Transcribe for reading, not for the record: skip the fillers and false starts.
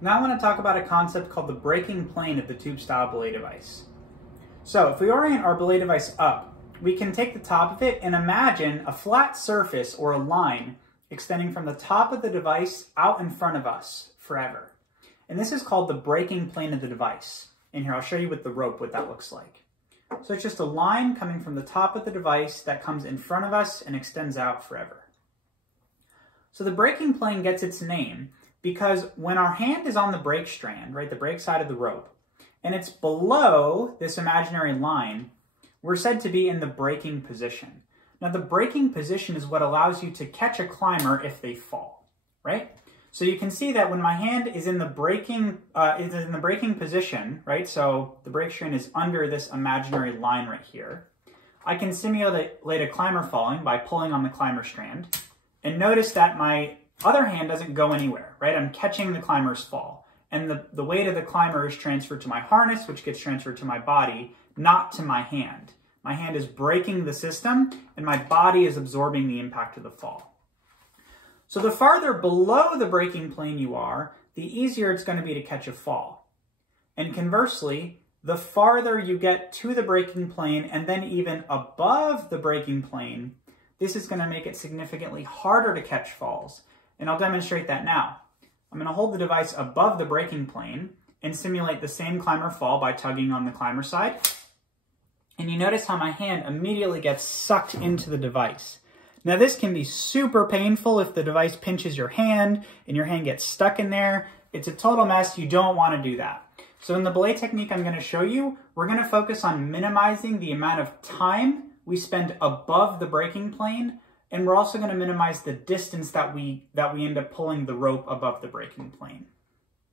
Now I want to talk about a concept called the braking plane of the tube-style belay device. So if we orient our belay device up, we can take the top of it and imagine a flat surface or a line extending from the top of the device out in front of us forever. And this is called the braking plane of the device. And here, I'll show you with the rope what that looks like. So it's just a line coming from the top of the device that comes in front of us and extends out forever. So the braking plane gets its name because when our hand is on the brake strand, right, the brake side of the rope, and it's below this imaginary line, we're said to be in the braking position. Now the braking position is what allows you to catch a climber if they fall, right? So you can see that when my hand is in the braking position, right? So the brake strand is under this imaginary line right here. I can simulate a climber falling by pulling on the climber strand, and notice that my other hand doesn't go anywhere, right? I'm catching the climber's fall. And the weight of the climber is transferred to my harness, which gets transferred to my body, not to my hand. My hand is braking the system, and my body is absorbing the impact of the fall. So the farther below the braking plane you are, the easier it's going to be to catch a fall. And conversely, the farther you get to the braking plane and then even above the braking plane, this is going to make it significantly harder to catch falls. And I'll demonstrate that now. I'm going to hold the device above the braking plane and simulate the same climber fall by tugging on the climber side. And you notice how my hand immediately gets sucked into the device. Now this can be super painful if the device pinches your hand and your hand gets stuck in there. It's a total mess. You don't want to do that. So in the belay technique I'm going to show you, we're going to focus on minimizing the amount of time we spend above the braking plane, and we're also going to minimize the distance that we end up pulling the rope above the braking plane.